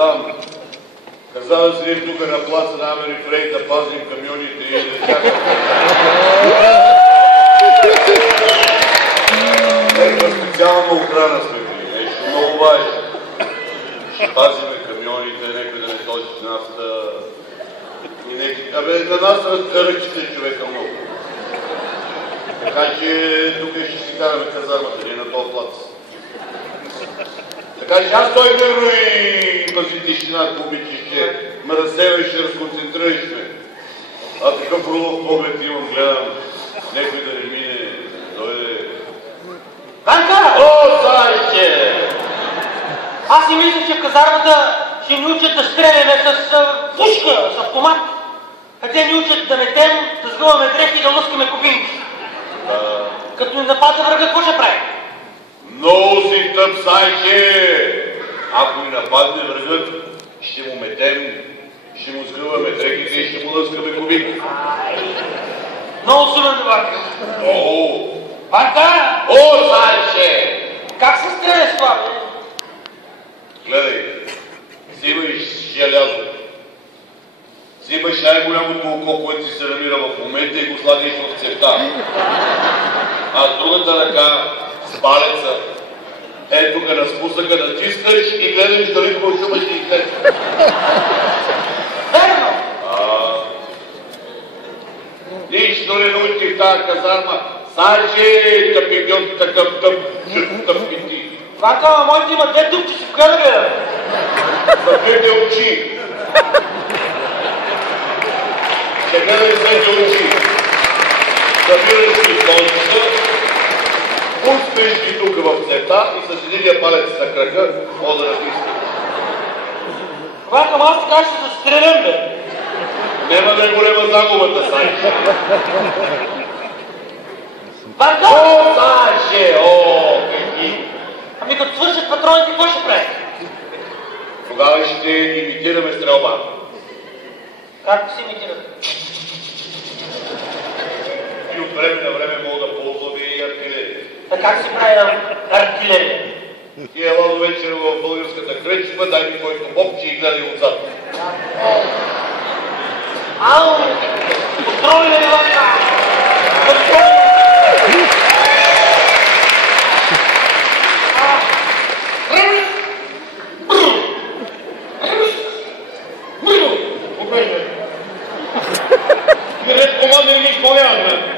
знам. Каза да седим тук на плаца на Амери Фрей да пазим камионите и да чакаме. Някаква специална охрана сме били, нещо много важно. Ще пазиме камионите, някой да не точи нафта. Абе, на нас ръчите човека много. Така че тук ще си караме казармата ни на този плац. Така че аз той верно и пази тишина, ако обичаш, че ме разсева и ще разконцентрираш ме. А такъв рулов поглед имам, гледам, някой да не мине, дойде... Ганка! О, Сайче! Аз си мисля, че в казармата ще ни учат да стреляме с пушка, с автомат. А те ни учат да метем, да сгъваме дрехи и да лъскаме купинки. Като ни напада врага, какво ще правим? Много си тъп, Сайче! Ако ни нападне врагът, ще му метем, ще му сгъваме дрехите и ще му лъскаме кубик. Много силен добавка. Много! Банка! О, Сайче! Как се стреля с това? Гледай, взимаш желязо. Взимаш най-голямото око, което си се намира в момента и го слагаш в цевта. А с другата ръка, с палеца, тук на спусъка натискаш и гледаш дали прочума ще излезе. Верно! Нищо не научих в тази казарма. Сайче, тъпигьон, такъв тъпити. Банка, моите има две дупчи, си кога да гледам? За двете очи. Ще гледай двете очи. Събираш си столчета, пускаш ги тук в цвета и с единия палец на крака мога да натискаш. Банка, аз така ще се стрелям, бе. Нема да е голема загубата, Сайче. Банка! О, Сайче! О, какви! Ами като свършат патроните, какво ще прави? Тогава ще имитираме стрелба. Как се имитирате? И от време на време мога да ползваме и артилерия. А как се прави артилерия? И ела до вечер в българската кръчма, дай ми който бобче и гледай отзад. Ау! Контроли ли Банка? Контроли! Ред команда не изпълняваме.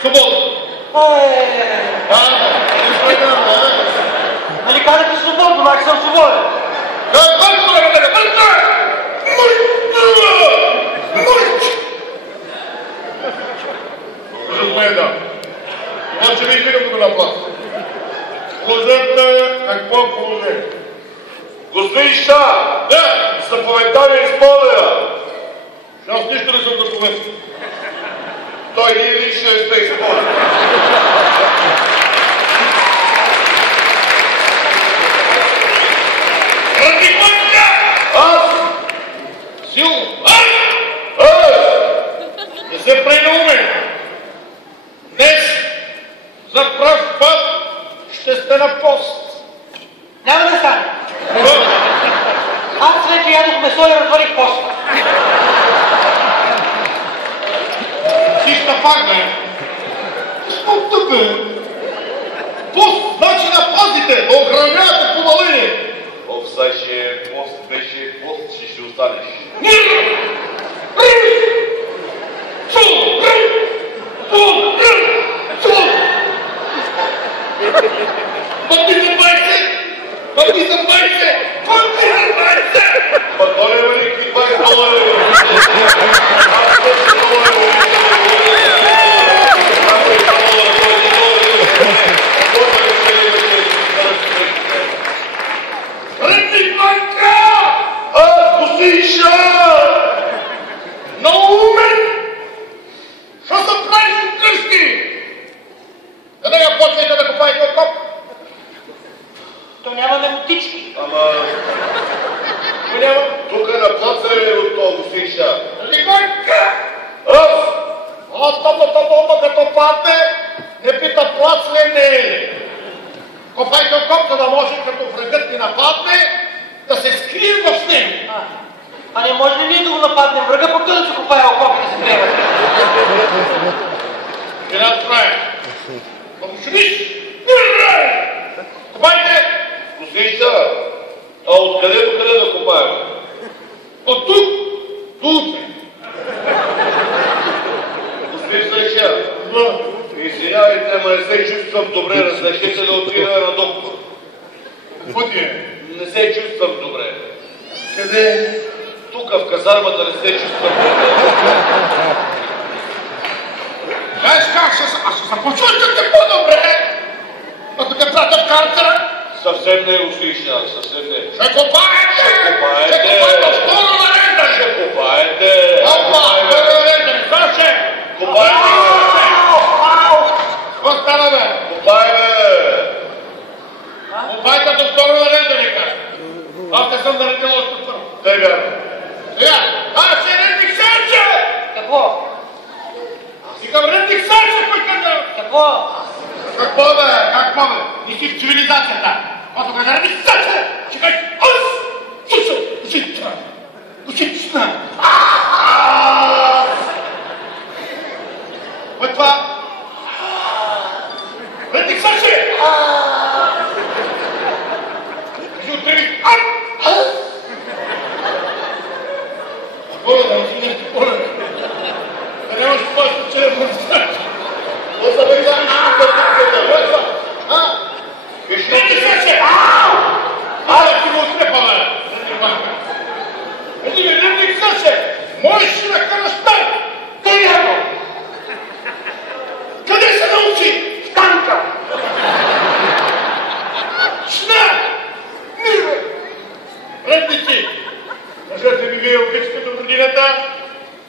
Свобода! Нали казахте свободно, значи съм свободен. Обаче ви идирам тук на плац. Положението какво е положение? Господин Ша! Да! Заповедта ми изпълнена! Аз нищо не съм заповеден. Той ни лично сте изпълнен. Аз! Силно! Не се пренаумен! Днес за пръв път ще сте на пост. Няма да стане. Аз вече ядох месо и разварих пост. Чиста пак, бе! Какво тук, бе? Пост значи на пазите, да охранявате по малини! Сайче, пост беше пост, ще останеш. Пъти за 20! Пъти за 20! Пъти за 20! Пъти за 20! То нямаме мотички. Ама... Няма тук на плаца ли от това гостиша? Лимонка! Аз! О, тома като падне, може като врагът ни нападне, да се скрием в него. А не може ли ние да го нападнем врага, пък да се копае окопи да се приема? Генат прави. Много ще виж! Копайте! Косица, а откъде до къде да копаем? От тук до утре. Господин Слайча, извинявайте, ама не се чувствам добре, разрешете да отида на доктор. Какво ти е? Не се чувствам добре. Къде? Тук в казармата не се чувствам добре. Знаеш как ще се почувствате по-добре? Ако те пратя в карцера? Съвсем не, Усиша, съвсем не. Ще копаете! Ще копаете! Ще копаете второ нареждане! Ще копаете! Опа! Второ нареждане! Слаше! Копаете! Какво стана, бе? Копаете! Копайте до второ нареждане, кажа. Аз не съм наредил още първо. Те вярно. Сега! Аз ще редник Санче! Какво? Викам редник Санче, пъката! Какво? Какво бе? Какво бе? Не си в цивилизацията. Когато кажа редник Санче, ще кажеш аз! Слушай! Учителя! Учителя! Кое е това? Редник Санче! Кажи отреви! Какво да си нещо по-ле? Да нямаш повече телефон за Санче! Какво са бе за нищо да Кое е това? Редник Санче! Да ти го отрепа, бе! Редник Санче! Можеш ли да караш танк? Те вярно! Къде се научи? В танка! Шна! Мира! Редници! Кажете ми вие обичате до родината?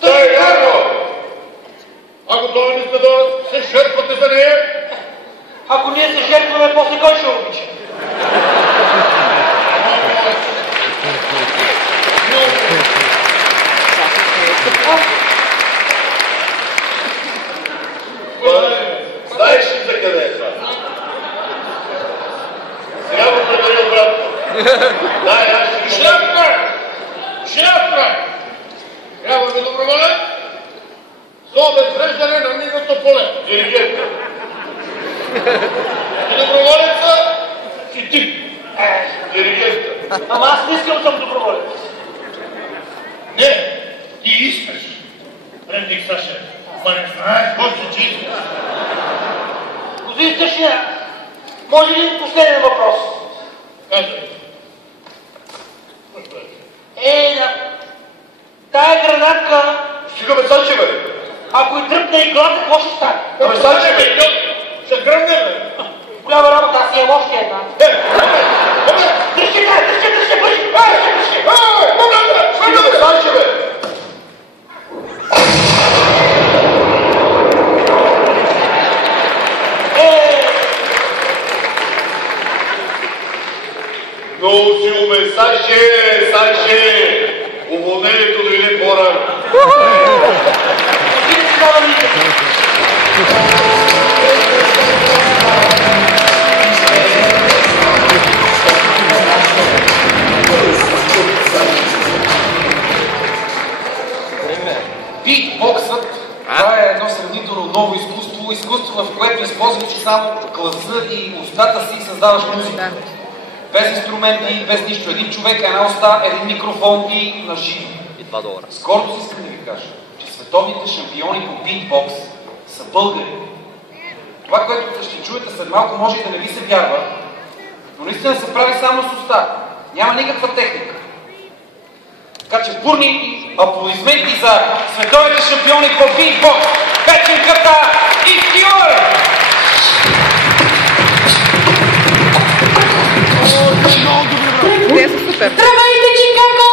Та е вярно! А готови ли сте да се жертвате за нея? Ако ние се жертваме, после кой ще обича? Знаеш ли за къде е това? Сега го пребери обратно. Да, аз ще го Шляпка! Шляпка! Трябва да доброволен за обезвреждане на минното поле. диригент. И доброволеца си ти. Диригента. Ама аз не искам съм доброволец. Не, ти искаш. Редник Саше, ма не знаеш още, че искаш. Господин Сташина, може ли последен въпрос? Казвай. На тая гранатка, Стига бе, Санче, бе! ако и тръпне иглата, какво ще стане? Абе, Санче, бе! Ще гръмне, бе. Голяма работа, аз имам още една. Дръжте, бързи! Бързи! Стига бе, Санче, бе! Много си умен, Санче! Уволнението дойде по-рано. Битбоксът, това е едно сравнително ново изкуство, в което използваш само гласа и устата си и създаваш музика. Без инструменти, без нищо. Един човек, една уста, един микрофон и на живо. Скоро си искам да ви кажа, че световните шампиони по битбокс са българи. Това, което ще чуете след малко, може и да не ви се вярва, но наистина се прави само с уста. Няма никаква техника. Така че бурни аплодисменти за световните шампиони по битбокс, Печенката и Стиор! Те са супер! Здравейте, Чикаго!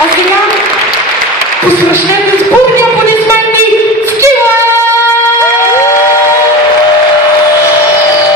А сега посрещнете с бурния